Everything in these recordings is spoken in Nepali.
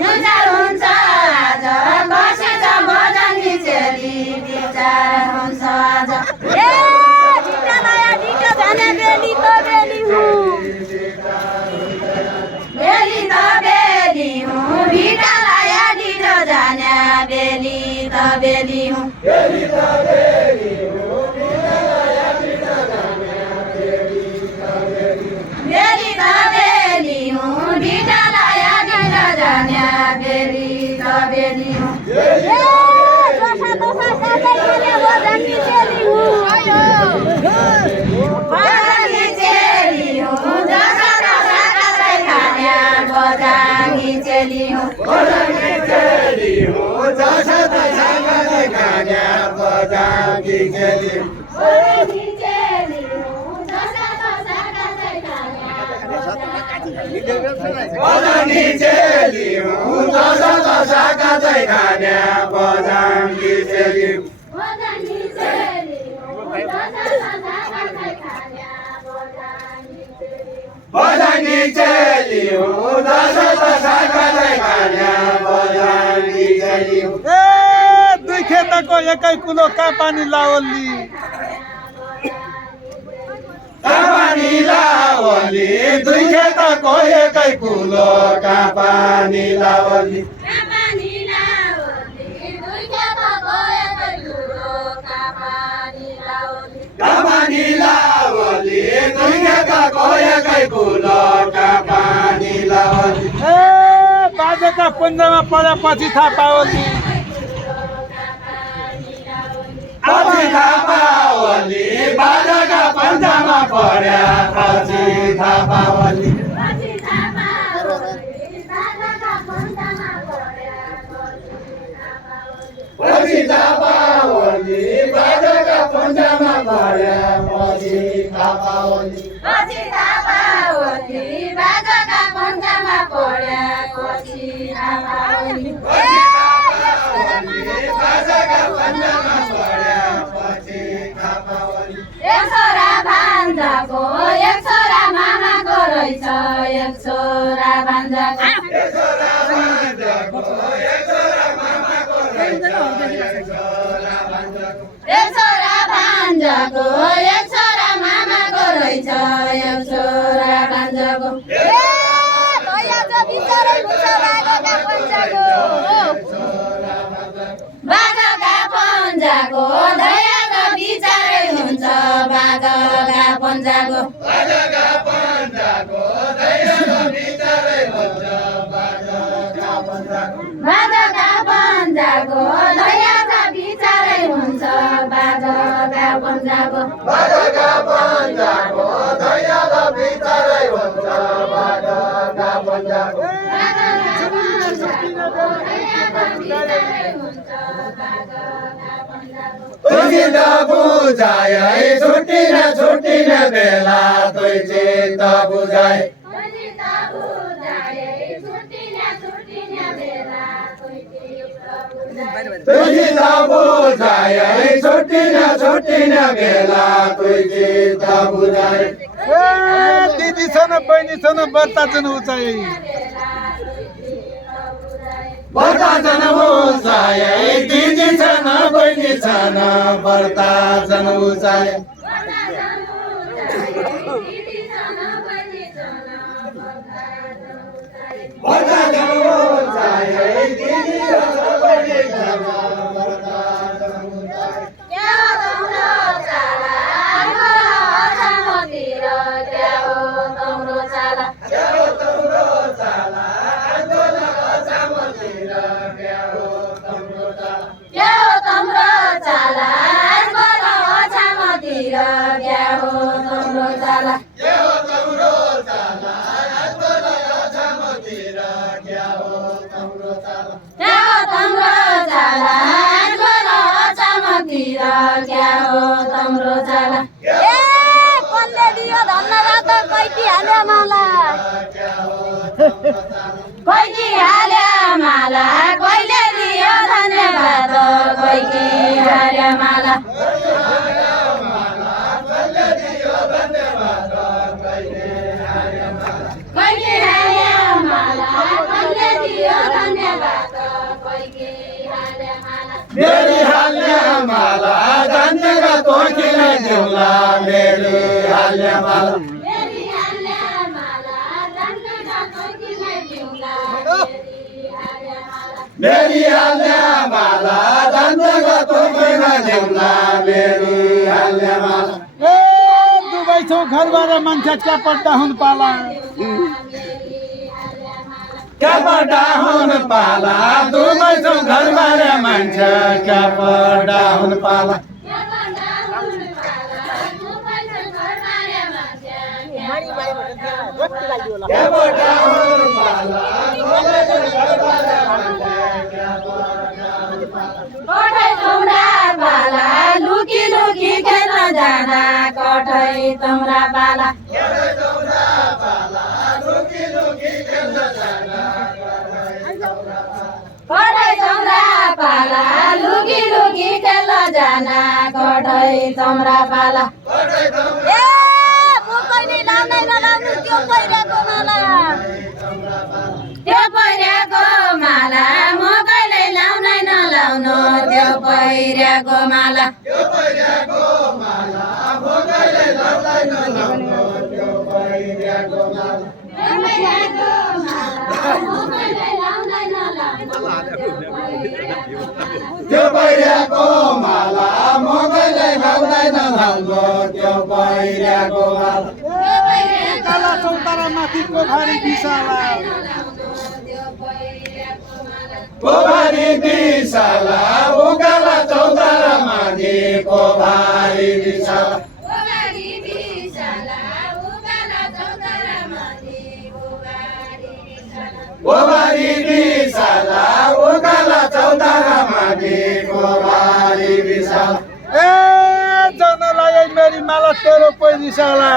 विचार हुन्छ आज बसेछ बजनी चेली विचार हुन्छ आज ए भिटालाया भिटा जाने बेली त बेली हुँ बेली त बेली हुँ भिटालाया भिटा जाने बेली त बेली हुँ बेली त बेली हुँ भिटालाया भिटा जाने बेली त बेली बेली त बेली हुँ भिटालाया भिटा जाने बेली त बेली हुँ दोसा दोसा साथै खाने बजानी चेली हुँ बजानी चेली हुँ दोसा दोसा साथै खाने बजानी चेली हुँ बजानी चेली हुँ दोसा दोसा साथै खाने बजानी चेली हुँ बजानी चेली हुँ दोसा दोसा साथै खाने बजानी चेली हुँ दोसा दोसा साथै खाने बजानी चेली हुँ बजानी चेली हुँ दोसा दोसा साथै खाने बजानी चेली हुँ दोसा दोसा साथै खाने बजानी चेली हुँ ए दुई खेतको एकै कुलो का पानी लावली पानी लावली दुई खेतको एकै कुलो का पानी लावली पानी लावली दुई खेतको एकै कुलो का पानी लावली पानी लावली दुई खेतको एकै कुलो का पानी लावली ए बाजेका पन्जामा परेपछि थाहा पावली पछि थाहा पावली बाजाका पन्जामा पर्या पछि थाहा पावली पछि थाहा पावली बाजाका पन्जामा पर्या पछि थाहा पावली बाजाका पन्जामा पर्या पछि थाहा पावली पछि थाहा पावली बाजाका पन्जामा पर्या पछि थाहा पावली बाजाका पन्जामा पर्या पछि थाहा पावली एक छोरा भान्जाको एक छोरा मामाको रहेछ एक छोरा भान्जाको एक छोरा भान्जाको एक छोरा मामाको रहेछ एक छोरा भान्जाको एक छोरा भान्जाको एक छोरा मामाको रहेछ एक छोरा भान्जाको ए भैया त बिचारै हुन्छ बागका पन्जाको बागका पन्जाको दया त बिचारै हुन्छ बागका पन्जाको बागका पन्जाको दया त बिचारै हुन्छ बागका पन्जाको बागका पन्जाको दया त बिचारै हुन्छ बागका पन्जाको बागका पन्जाको दया त बिचारै हुन्छ बागका पन्जाको चित्त बुझाए छुट्टिन बेला तोइ चित्त बुझाए चित्त बुझाए छुट्टिन बेला तोइ चित्त बुझाए ए दिदी छ न बहिनी छ न बर्ता चाहिँ उचाइ बर्ता जन उचाए दिदी छ न बहिनी छ न बर्ता जन उचाए बर्ता जन उचाए दिदी छ न बहिनी छ न बर्ता जन उचाए क्या तम्रो चाला आँगोतिर क्या हो तम्रो चाला क्या हो तम्रो चाला क्या हो तम्रो चाला छामतिर क्या हो तम्रो चाला क्या हो तम्रो चाला छामतिर क्या हो तम्रो चाला क्या हो तम्रो चाला छामतिर क्या हो तम्रो चाला ए कसले दियो धन्यवाद कैकी हाल्यो माला कैकी हाल्यो माला कहिले दियो धन्यवाद कैकी हाल्यो माला कैकी हाल्यो माला मेरी हाल्ने माला जान्नेका तँ किन देउला मेरी हाल्ने माला मेरी हाल्ने माला जान्नेका तँ किन देउला मेरी हाल्ने माला जान्नेका तँ किन देउला मेरी हाल्ने माला ए दुबई छौ घरबाट मान्छे क्या पड्डा हुन पाला क्या पड्डा हुन पाला दुबई छौ घरबाट मान्छे क्या पड्डा हुन पाला कठै तम्रा बाला लुकी लुकी खेल्न जाँदा कठै तम्रा बाला कठै तम्रा बाला लुकी लुकी खेल्न जाँदा कठै तम्रा बाला ए मुकैले लाउनै नलाउनु त्यो पहिराको माला त्यो पहिराको माला मुकैले लाउनै नलाउनु त्यो पहिराको माला त्यो पहिराको माला मकैले लाउँदैन लाउँदो त्यो पहिराको माला काला चौतारा माथि पोखरी विशाला पोखरी विशाला उकाला चौतारा माथि पोखरी विशाला पोखरी विशाला उकाला चौतारा माथि पोखरी विशाला ए जनलाई मेरी माला तेरो पैरी साला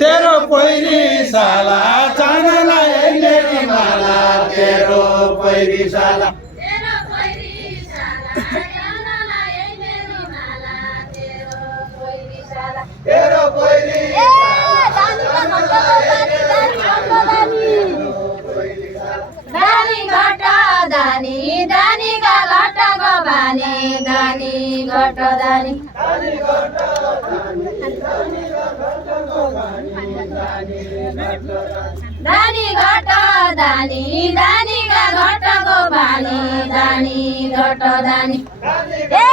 तेरो पैरी साला जनलाई मेरी माला तेरो पैरी साला तेरो पैरी दानी घट दानी दानीका घटको बानी दानी घट दानी दानी घट दानी दानीका घटको बानी दानी घट दानी ए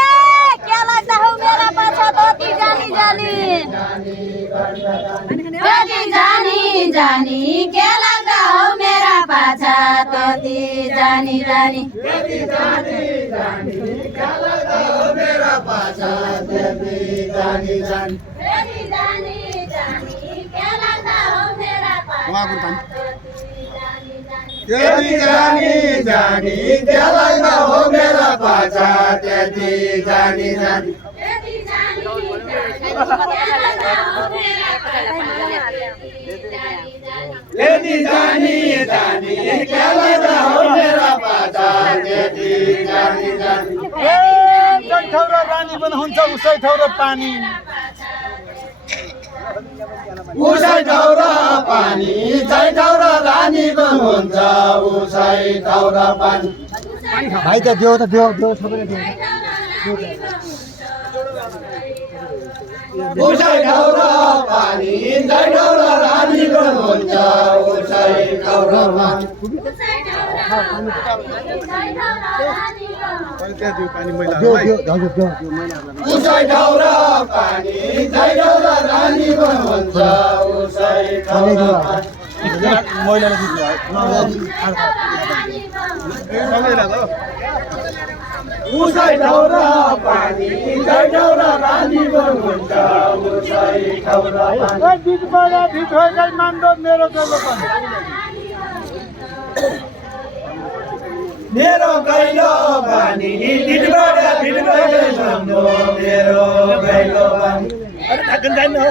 के लाग्छ हौ मेरा पाछा तति जानी जानी तति जानी जानी के लाग्छ हौ मेरा पाछा तति जानी जानी मेरा पाछा तेरी जानी जानी तति जानी जानी के लाग्छ हौ मेरा पाछा तेरी जानी जानी क्या लाग्दा हो मेरा पाछा तेरी जानी जानी तति जानी जानी के लाग्छ हौ मेरा तेरी जानी जानी क्या लाग्दा हो मेरा पाछा तेरी जानी जानी ए जै ठाउँ रानी पनि हुन्छ उसै ठाउँ पानी उसै ठाउँ पानी जै ठाउँ रानी पनि हुन्छ उसै ठाउँ पानी भाइ त देऊ सबैले देऊ उसै ठाउँ पानी जै ठाउँ रानी पनि हुन्छ उसै ठाउँ पानी उसै ठाउँ पानी जै ठाउँ रानी पनि हुन्छ उसै ठाउँ उसै ठाउँ पानी जै ठाउँ रानी पनि हुन्छ उसै ठाउँ मेरो मेरो गैलो पानी दिनबाट भिडबाट झन्डो मेरो गैलो पानी अरे ठक्कन जान्न हो